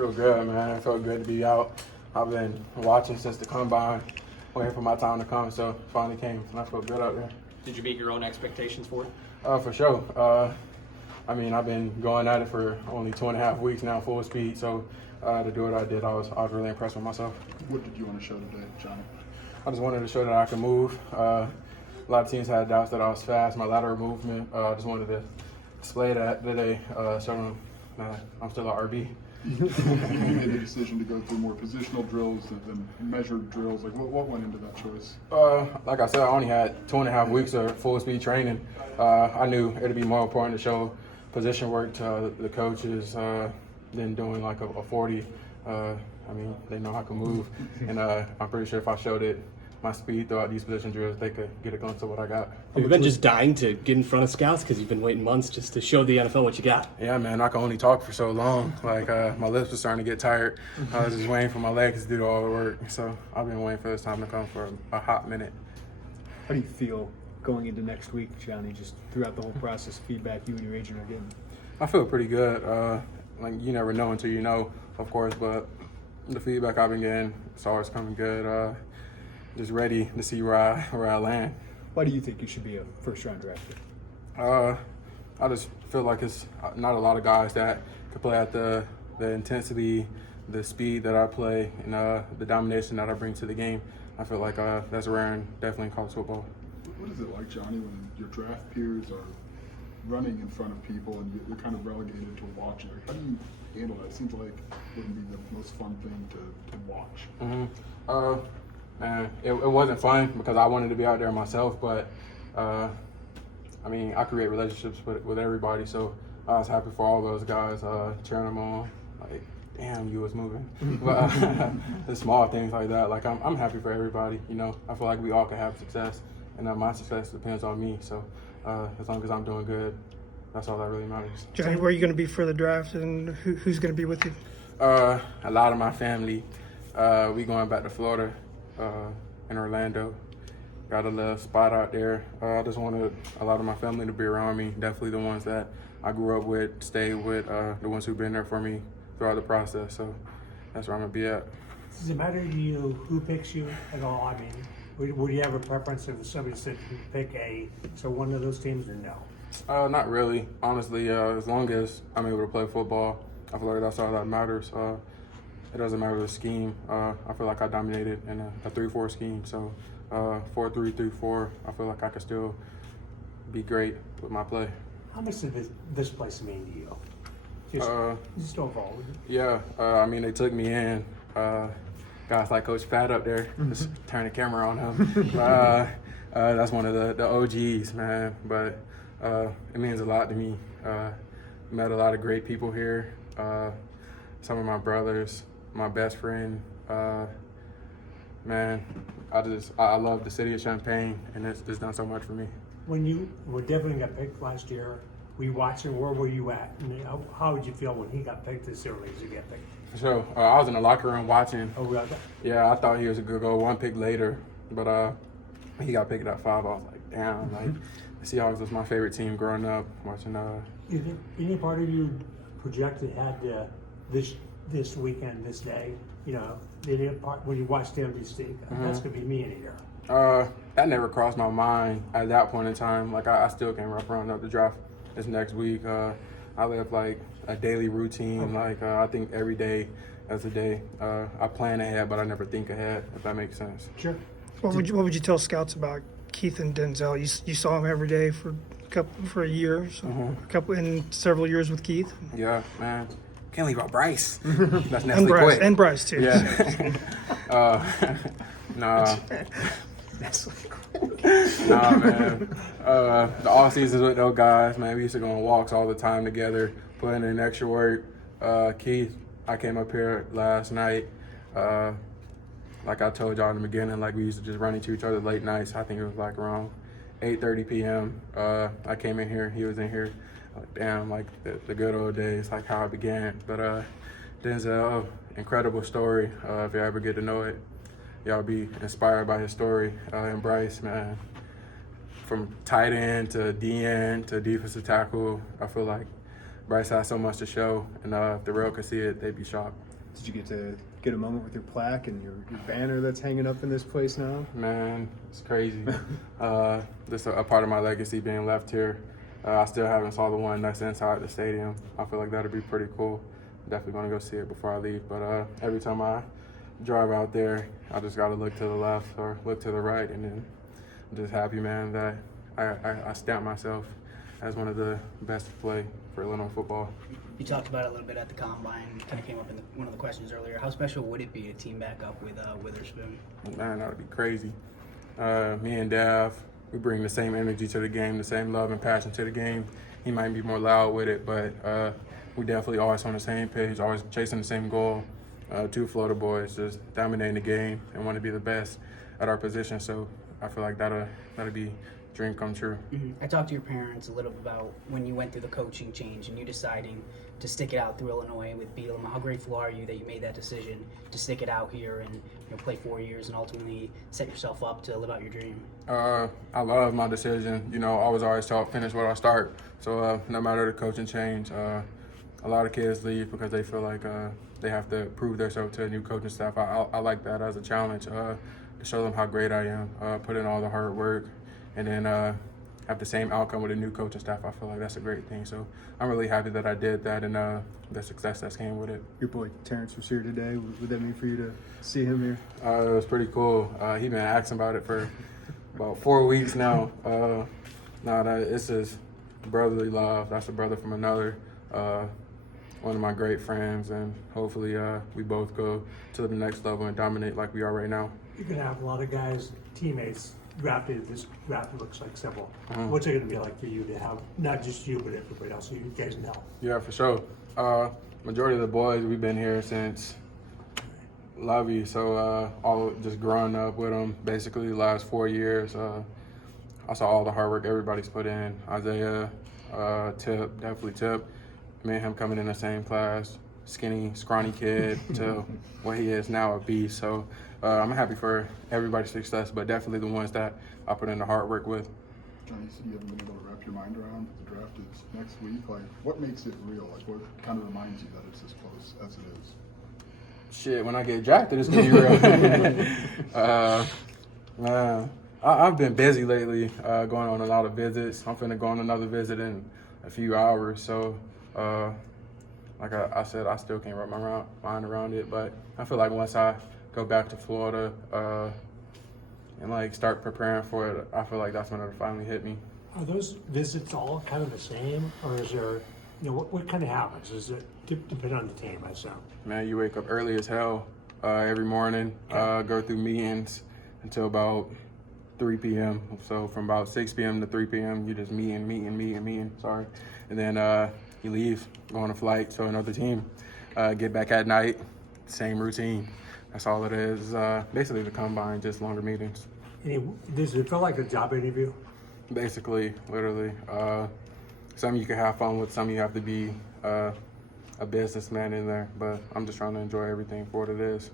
Feel good, man. It felt good to be out. I've been watching since the combine, waiting for my time to come, so it finally came, and I feel good out there. Did you meet your own expectations for it? For sure. I mean, I've been going at it for only 2.5 weeks now, full speed, so to do what I did, I was really impressed with myself. What did you want to show today, Johnny? I just wanted to show that I can move. A lot of teams had doubts that I was fast, my lateral movement. I just wanted to display that today, show them that I'm still an RB. You made the decision to go through more positional drills than measured drills. Like, what went into that choice? Like I said, I only had 2.5 weeks of full speed training. I knew it'd be more important to show position work to the coaches than doing like a 40. I mean, they know I can move, and I'm pretty sure if I showed it my speed throughout these position drills, they could get a glimpse of what I got. Have you been just dying to get in front of scouts because you've been waiting months just to show the NFL what you got? Yeah, man, I can only talk for so long. Like, my lips were starting to get tired. I was just waiting for my legs to do all the work. So I've been waiting for this time to come for a hot minute. How do you feel going into next week, Johnny, just throughout the whole process, feedback you and your agent are getting? I feel pretty good. Like, you never know until you know, of course, but the feedback I've been getting, it's always coming good. Just ready to see where I land. Why do you think you should be a first-round draft pick? I just feel like it's not a lot of guys that can play at the intensity, the speed that I play, and the domination that I bring to the game. I feel like that's rare and definitely in college football. What is it like, Johnny, when your draft peers are running in front of people and you're kind of relegated to watching? Like, how do you handle that? It seems like it wouldn't be the most fun thing to watch. Mm-hmm. Man, it wasn't fun because I wanted to be out there myself, but I mean, I create relationships with everybody, so I was happy for all those guys, cheering them on, like, damn, you was moving. But the small things like that, like, I'm happy for everybody, you know. I feel like we all can have success, and my success depends on me, so as long as I'm doing good, that's all that really matters. Johnny, where are you going to be for the draft, and who's going to be with you? A lot of my family. We going back to Florida. In Orlando, got a little spot out there. I just wanted a lot of my family to be around me. Definitely the ones that I grew up with, stayed with, the ones who've been there for me throughout the process. So that's where I'm gonna be at. Does it matter to you who picks you at all? I mean, would you have a preference if somebody said you pick one of those teams or no? Not really, honestly. As long as I'm able to play football, I feel like that's all that matters. It doesn't matter the scheme. I feel like I dominated in a 3-4 scheme. So 4-3-3-4, I feel like I could still be great with my play. How much did this place mean to you? Just overall. Yeah, I mean, they took me in. Guys like Coach Pat up there, just turn the camera on him. That's one of the OGs, man. But it means a lot to me. Met a lot of great people here. Some of my brothers, my best friend, man, I love the city of Champaign, and it's done so much for me. When you were Devlin got picked last year, were you watching? Where were you at? And how would you feel when he got picked this early as he got picked? So I was in the locker room watching. Oh, really? Yeah, I thought he was going to go one pick later, but he got picked at 5. I was like, damn, like the Seahawks was my favorite team growing up. Watching. Is there any part of you projected had this weekend, this day, you know, when you watched NBC, that's going to be me in here? That never crossed my mind at that point in time. Like, I still can't wrap around up the draft this next week. I live like a daily routine. Like, I think every day as a day. I plan ahead, but I never think ahead, if that makes sense. Sure. What would you tell scouts about Keith and Denzel? You saw him every day for a year, so several years with Keith. Yeah, man. Can't leave out Bryce. That's Nestle quick. And Bryce too. Yeah. Nah, man. The off seasons with those guys, man. We used to go on walks all the time together, putting in extra work. Keith, I came up here last night. Like I told y'all in the beginning, like we used to just run into each other late nights. I think it was like around 8:30 p.m. I came in here. He was in here. Like, damn, like the good old days, like how I began. But Denzel, incredible story. If you ever get to know it, y'all be inspired by his story. And Bryce, man, from tight end to DN to defensive tackle, I feel like Bryce has so much to show. And if the world could see it, they'd be shocked. Did you get to get a moment with your plaque and your banner that's hanging up in this place now? Man, it's crazy. Just a part of my legacy being left here. I still haven't saw the one that's inside the stadium. I feel like that'd be pretty cool. Definitely gonna go see it before I leave. But every time I drive out there, I just gotta look to the left or look to the right, and then I'm just happy, man, that I stamp myself as one of the best to play for Illinois football. You talked about it a little bit at the combine. Kind of came up in one of the questions earlier. How special would it be to team back up with Witherspoon? Man, that would be crazy. Me and Dav, we bring the same energy to the game, the same love and passion to the game. He might be more loud with it, but we definitely always on the same page, always chasing the same goal. Two Florida boys just dominating the game and want to be the best at our position. So I feel like that'll be a dream come true. I talked to your parents a little about when you went through the coaching change and you deciding to stick it out through Illinois with Bielema. How grateful are you that you made that decision to stick it out here and play 4 years and ultimately set yourself up to live out your dream? I love my decision. I was always taught finish what I start. So no matter the coaching change, a lot of kids leave because they feel like they have to prove themselves to a new coaching staff. I like that as a challenge to show them how great I am, put in all the hard work, and then have the same outcome with a new coaching staff. I feel like that's a great thing. So I'm really happy that I did that and the success that came with it. Your boy Terrence was here today. What would that mean for you to see him here? It was pretty cool. He been asking about it for about 4 weeks now. It's just brotherly love. That's a brother from another. One of my great friends, and hopefully we both go to the next level and dominate like we are right now. You're going to have a lot of guys, teammates, drafted. This draft looks like several. Mm-hmm. What's it going to be like for you to have, not just you, but everybody else, so you guys know? Yeah, for sure. Majority of the boys, we've been here since Lovey, so all just growing up with them, basically the last 4 years. I saw all the hard work everybody's put in. Isaiah, Tip, definitely Tip. Me and him coming in the same class, skinny, scrawny kid to what he is now, a beast. So I'm happy for everybody's success, but definitely the ones that I put in the hard work with. Johnny, you said you haven't been able to wrap your mind around the draft is next week. Like, what makes it real? Like, what kind of reminds you that it's as close as it is? Shit, when I get drafted, it's gonna be real. Man, I've been busy lately, going on a lot of visits. I'm finna go on another visit in a few hours, so like I said, I still can't wrap my mind around it, but I feel like once I go back to Florida and like start preparing for it, I feel like that's when it'll finally hit me. Are those visits all kind of the same, or is there, what kind of happens? Is it depend on the team, I assume? Man, you wake up early as hell every morning, go through meetings until about 3 p.m. So from about 6 p.m. to 3 p.m., you just meeting, sorry. And then you leave, go on a flight to another team, get back at night, same routine. That's all it is. Basically the combine, just longer meetings. Does it feel like a job interview? Basically, literally. Some you can have fun with, some you have to be a businessman in there, but I'm just trying to enjoy everything for what it is.